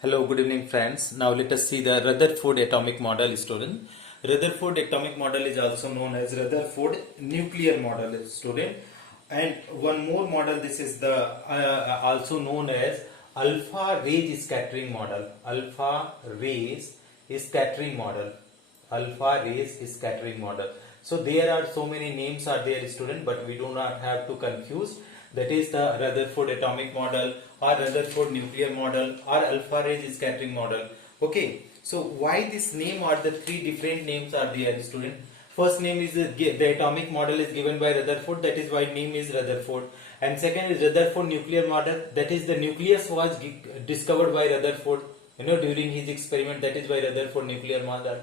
Hello, good evening friends. Now let us see the Rutherford Atomic Model, student. Rutherford Atomic Model is also known as Rutherford Nuclear Model, student. And one more model, this is the also known as Alpha Rays Scattering Model. Alpha Rays Scattering Model. Alpha Rays Scattering Model. So there are so many names are there, student, but we do not have to confuse. That is the Rutherford Atomic Model or Rutherford Nuclear Model or Alpha Rays Scattering Model. Okay, so why this name or the three different names are there, student? First name is the atomic model is given by Rutherford, that is why name is Rutherford. And second is Rutherford Nuclear Model, that is the nucleus was discovered by Rutherford, during his experiment, that is why Rutherford Nuclear Model.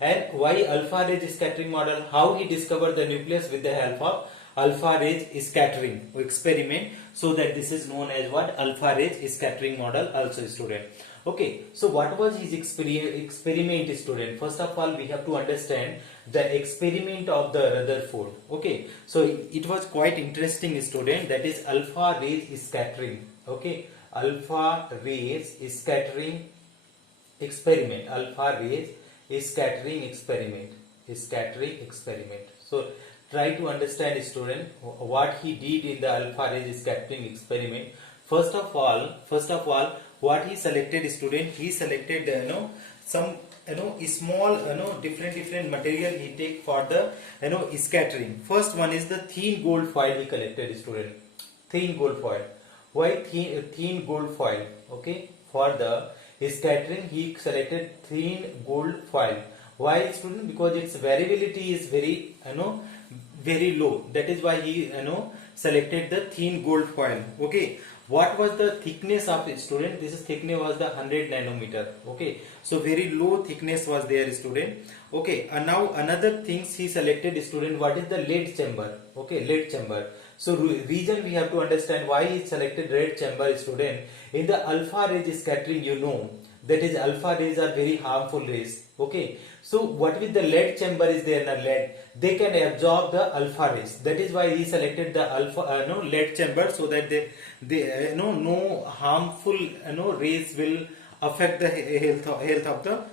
And why Alpha Rays Scattering Model, how he discovered the nucleus with the help of Alpha Rays Scattering experiment. So that this is known as what? Alpha Rays Scattering Model also, student. Okay, so what was his experiment, student? First of all, we have to understand the experiment of the Rutherford. Okay, so it was quite interesting, student. That is Alpha Rays Scattering. Okay, Alpha Rays Scattering experiment. Alpha Rays Scattering experiment. Scattering experiment. So try to understand, student, what he did in the Alpha Rays Scattering experiment. First of all, what he selected, student, he selected some small different material he take for the scattering. First one is the thin gold foil he collected, student. Thin gold foil. Why thin gold foil? Okay, for the scattering he selected thin gold foil. Why, student? Because its variability is very low. That is why he selected the thin gold foil. Okay, what was the thickness of it, student? This is thickness was the 100 nanometer. Okay, so very low thickness was there, student. Okay, and now another things he selected, student, what is the lead chamber? Okay, lead chamber. So reason we have to understand why he selected lead chamber, student. In the alpha rays scattering, that is alpha rays are very harmful rays. Okay, so what with the lead chamber is there in the lead, they can absorb the alpha rays. That is why he selected the alpha lead chamber, so that they no harmful rays will affect the health of the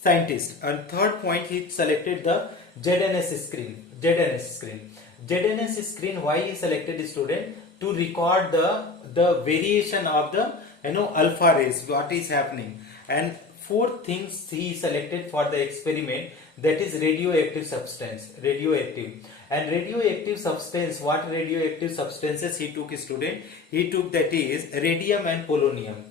scientist. And third point, he selected the ZNS screen. ZNS screen, why he selected, student? To record the variation of the alpha rays, what is happening. And fourth things he selected for the experiment, that is radioactive substance. And radioactive substance, what radioactive substances he took, student? He took, that is radium and polonium.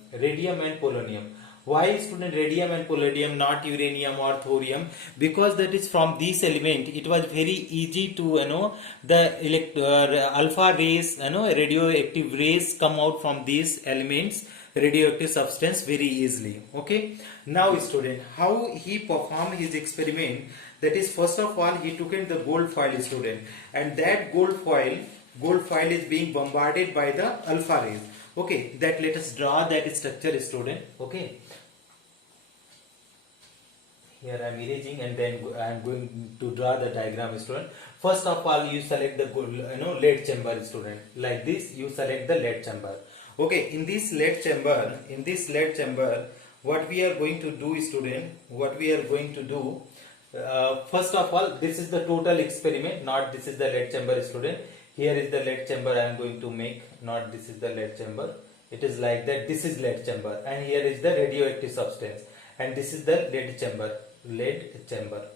Why, student, radium and polonium, not uranium or thorium? Because that is from this element it was very easy to the alpha rays, radioactive rays come out from these elements, radioactive substance, very easily. Okay, now, student, how he performed his experiment, that is first of all he took in the gold foil, student, and that gold foil is being bombarded by the alpha rays. Okay, that let us draw that structure, student. Okay, here I am erasing and then I am going to draw the diagram, student. First of all, you select the gold, lead chamber, student. Like this, you select the lead chamber. Okay, in this lead chamber, what we are going to do, student, first of all, this is the total experiment, not this is the lead chamber, student. Here is the lead chamber I am going to make, not this is the lead chamber. It is like that, this is lead chamber, and here is the radioactive substance, and this is the lead chamber.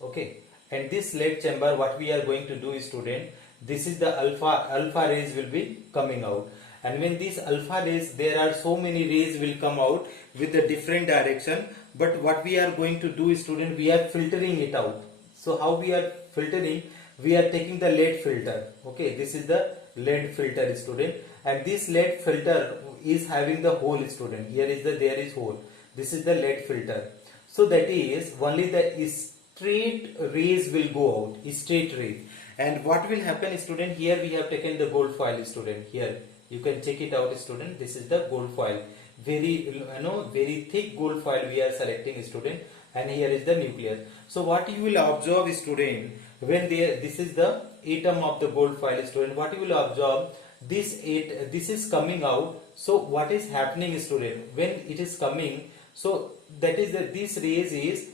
Okay, and this lead chamber, what we are going to do, student, this is the alpha rays will be coming out. And when these alpha rays, there are so many rays will come out with a different direction, but what we are going to do, student, we are filtering it out. So how we are filtering? We are taking the lead filter. Okay, this is the lead filter, student, and this lead filter is having the hole, student. Here is there is hole. This is the lead filter. So that is only the straight rays will go out, straight rays. And what will happen, student? Here we have taken the gold foil, student. Here you can check it out, student. This is the gold foil, very thick gold foil we are selecting, student. And here is the nucleus. So what you will observe, student, when this is the atom of the gold foil, student, what you will observe, this is coming out. So what is happening, student, when it is coming, so that is that this rays is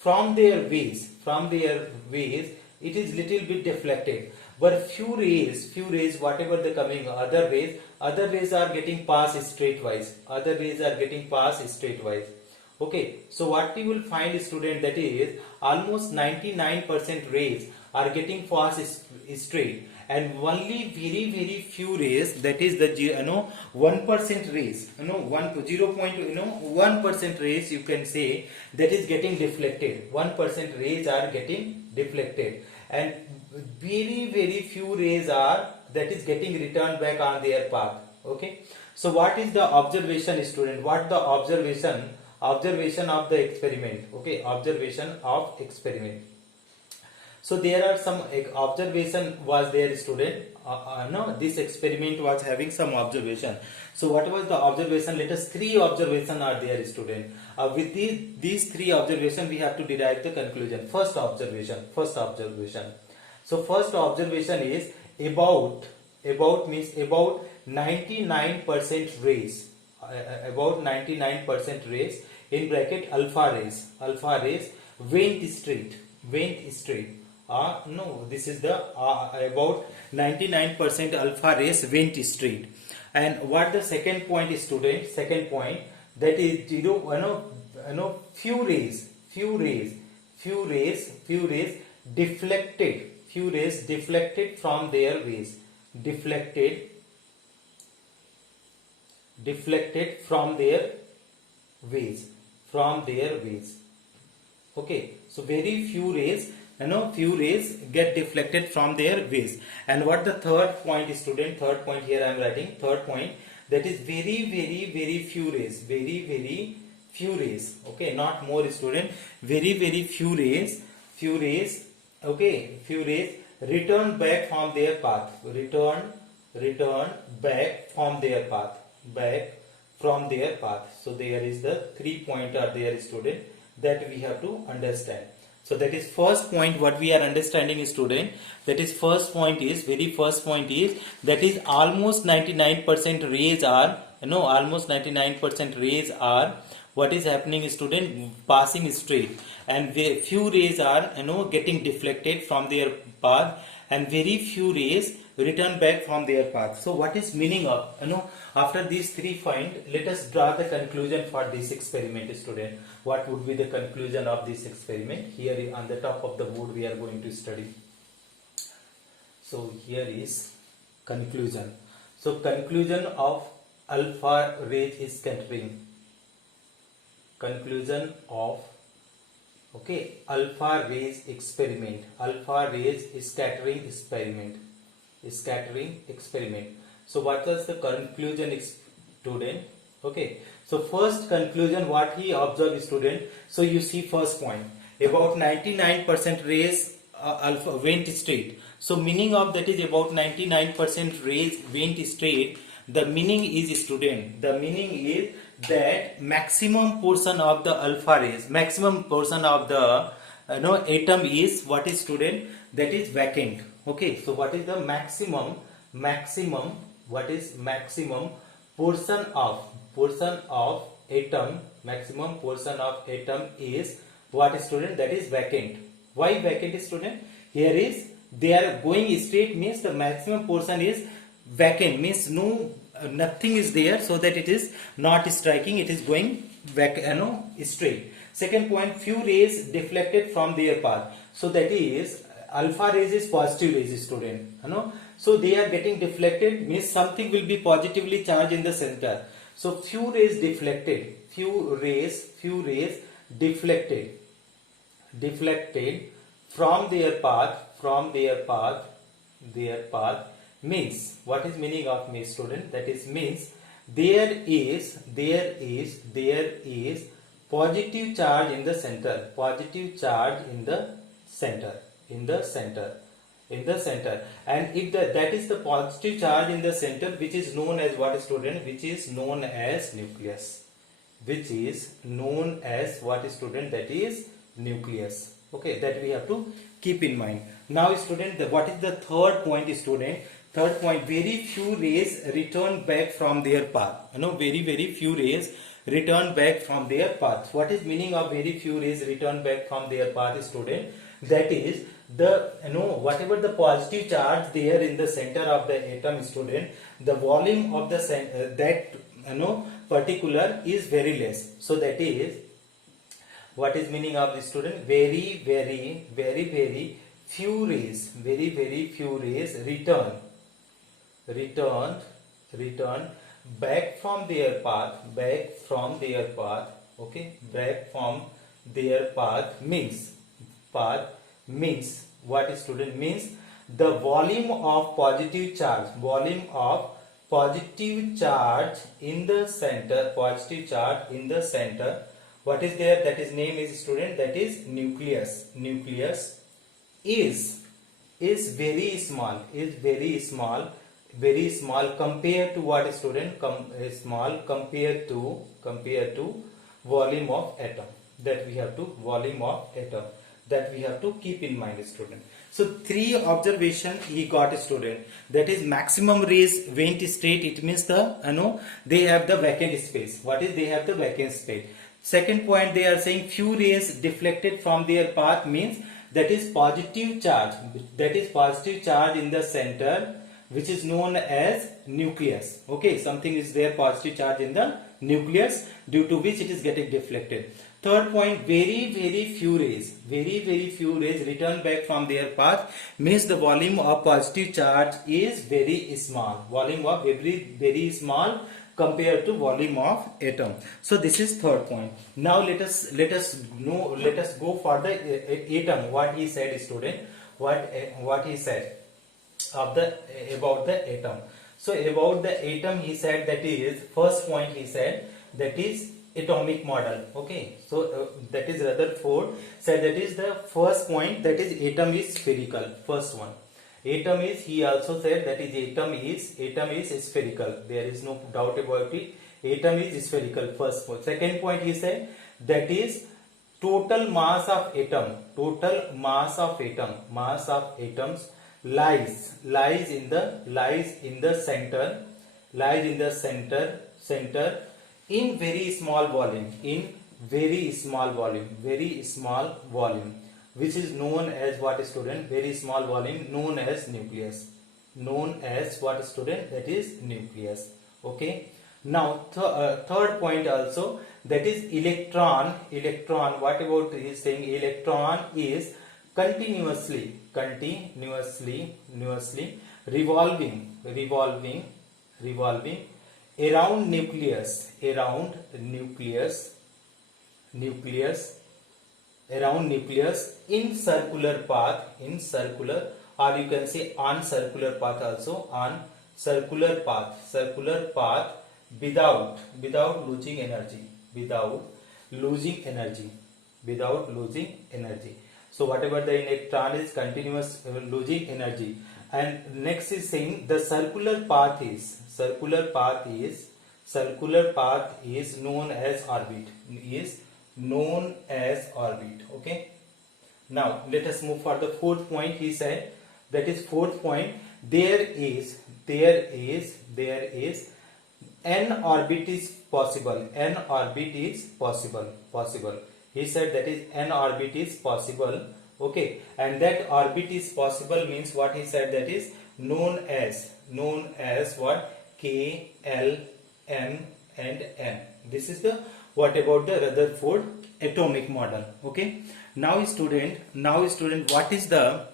from their ways, it is little bit deflected, but few rays whatever the coming, other rays are getting passed straightwise, okay. So what we will find, student, that is almost 99% rays are getting passed straight, and only very few rays, that is the 1% rays, 1% rays, you can say, that is getting deflected. 1% rays are getting deflected, and very few rays are that is getting returned back on their path. Okay, so what is the observation, student? What the observation of the experiment? Okay, observation of experiment. So there are some observation was there, student. No, this experiment was having some observation. So what was the observation? Let us 3 observation are there, student. With these 3 observation, we have to derive the conclusion. First observation. So first observation is about means about 99% rays. About 99% rays, in bracket alpha rays went straight. No, this is the about 99% alpha rays went straight. And what the second point is, student? Second point, that is few rays deflected from their ways. Deflected from their ways. Okay, so very few rays, get deflected from their ways. And what the third point is, student? Third point, here I am writing third point, that is very few rays. Okay, not more, student. Very few rays. Okay, few rays return back from their path. Return back from their path. So there is the 3 point are there, student, that we have to understand. So that is first point what we are understanding, student. That is first point is, very first point is, that is almost 99% rays are, almost 99% rays are, what is happening, student, passing straight, and few rays are getting deflected from their path, and very few rays return back from their path. So what is meaning of, after these 3 find, let us draw the conclusion for this experiment, student. What would be the conclusion of this experiment? Here on the top of the board we are going to study. So here is conclusion. So conclusion of alpha rays is scattering. Conclusion of alpha rays experiment. Alpha rays scattering experiment. So what was the conclusion, student? Okay, so first conclusion, what he observed, student. So you see first point, about 99% rays alpha went straight. So meaning of that is about 99% rays went straight. The meaning is, student, the meaning is that maximum portion of the alpha rays, maximum portion of the atom is what is, student? That is vacant. Okay, so what is the maximum what is maximum portion of atom? Maximum portion of atom is what, student? That is vacant. Why vacant, student? Here is they are going straight, means the maximum portion is vacant, means nothing is there, so that it is not striking, it is going back straight. Second point, few rays deflected from their path. So that is alpha rays is positive rays, student. So they are getting deflected, means something will be positively charged in the center. So few rays deflected, few rays deflected from their path, means what is meaning of, me, student? That is means there is positive charge in the center, and if that is the positive charge in the center, which is known as what, student? Which is known as nucleus. That is nucleus. Okay, that we have to keep in mind. Now, student, what is the third point, student? Third point, very few rays return back from their path. Very few rays return back from their path. What is meaning of very few rays return back from their path, student? That is the whatever the positive charge there in the center of the atom, student, the volume of the that particular is very less. So that is what is meaning of the student? Very few rays, very few rays return back from their path, okay, back from their path means what, student? Means the volume of positive charge in the center, what is there? That is name is, student, that is nucleus is very small compared to what, student? Small compared to volume of atom, that we have to keep in mind, student. So three observation he got, student. That is maximum rays went straight. It means they have the vacant space. What is they have the vacant space? Second point, they are saying few rays deflected from their path means that is positive charge. That is positive charge in the center, which is known as nucleus. Okay, something is there, positive charge in the nucleus, due to which it is getting deflected. Third point, very few rays return back from their path means the volume of positive charge is very small. Volume of very small compared to volume of atom. So this is third point. Now let us go for the atom. What he said, student? What he said about the atom. So about the atom, he said that is first point. He said that is atomic model. Okay, so that is Rutherford said that is the first point, that is atom is spherical. First one, atom is, he also said that is atom is spherical. There is no doubt about it. Atom is spherical. First point. Second point, he said that is total mass of atom. Mass of atoms lies in the center in very small volume, which is known as what, student? Very small volume, known as nucleus. Known as what, student? That is nucleus. Okay. Now third point also, that is electron. What about he is saying? Electron is continuously revolving around nucleus in circular path, or you can say on circular path also, on circular path without losing energy. So whatever the electron is continuous losing energy. And next is saying the circular path is known as orbit. Okay. Now let us move for the fourth point. He said that is fourth point, there is an orbit is possible. He said that is an orbit is possible. Okay, and that orbit is possible means what he said, that is known as what? K, L, M and N. This is the what about the Rutherford atomic model. Okay, now student, what is the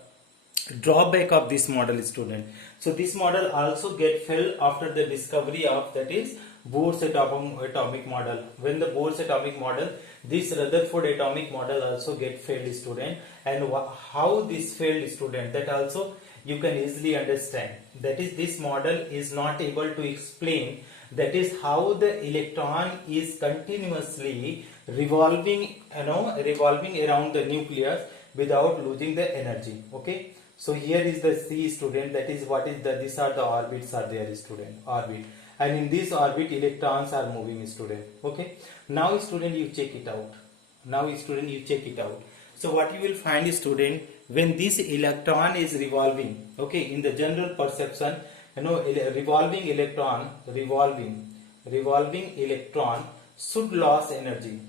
drawback of this model, student? So this model also get failed after the discovery of, that is Bohr's atomic model. When the Bohr's atomic model, this Rutherford atomic model also get failed, student. And how this failed, student, that also you can easily understand. That is, this model is not able to explain, that is how the electron is continuously revolving around the nucleus without losing the energy. Okay, so here is the C, student, that is what is the, these are the orbits are there, student, orbit, and in this orbit electrons are moving, student. Okay, now student, you check it out. So what you will find, student, when this electron is revolving, okay, in the general perception, revolving electron should lose energy,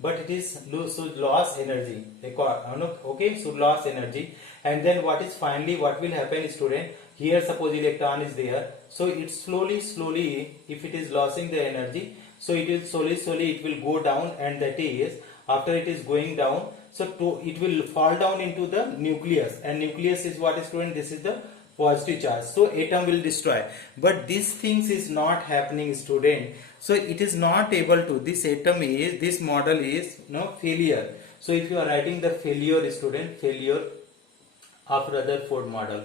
but it is should lose energy, okay, should lose energy. And then what will happen, student? Here suppose electron is there, so it slowly, if it is losing the energy, so it will slowly it will go down, and that is, after it is going down, so it will fall down into the nucleus, and nucleus is what, student? This is the positive charge, so atom will destroy. But these things is not happening, student. So it is not able to, this model is failure. So if you are writing the failure, student, failure of Rutherford model,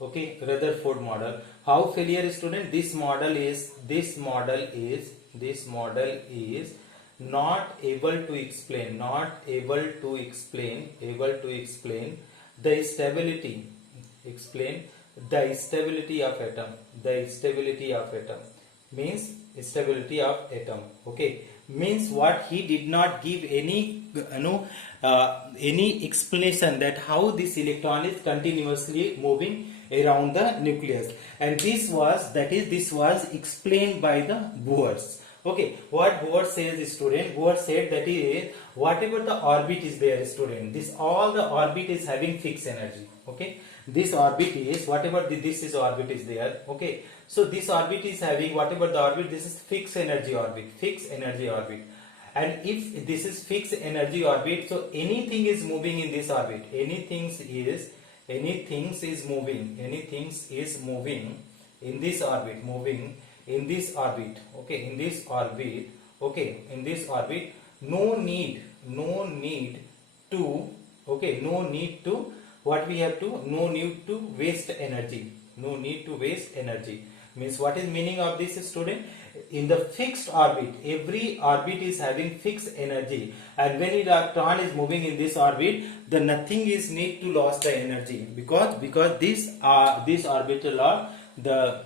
okay, Rutherford model. How failure, student? This model is not able to explain the stability, means stability of atom, okay. Means what, he did not give any any explanation that how this electron is continuously moving around the nucleus, and this was explained by the Boers. Okay, what Boer says, student? Boer said that is, whatever the orbit is there, student, all the orbit is having fixed energy. Okay, this orbit is orbit is there. Okay, so this orbit is having whatever the orbit. This is fixed energy orbit. And if this is fixed energy orbit, so anything is moving in this orbit. Anything is moving in this orbit. In this orbit, okay, in this orbit, no need to waste energy. Means what is meaning of this, student? In the fixed orbit, every orbit is having fixed energy, and when electron is moving in this orbit, the nothing is need to lose the energy, because this orbital or the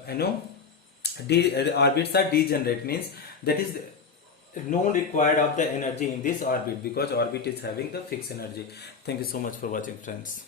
orbits are degenerate, means that is no required of the energy in this orbit, because orbit is having the fixed energy. Thank you so much for watching, friends.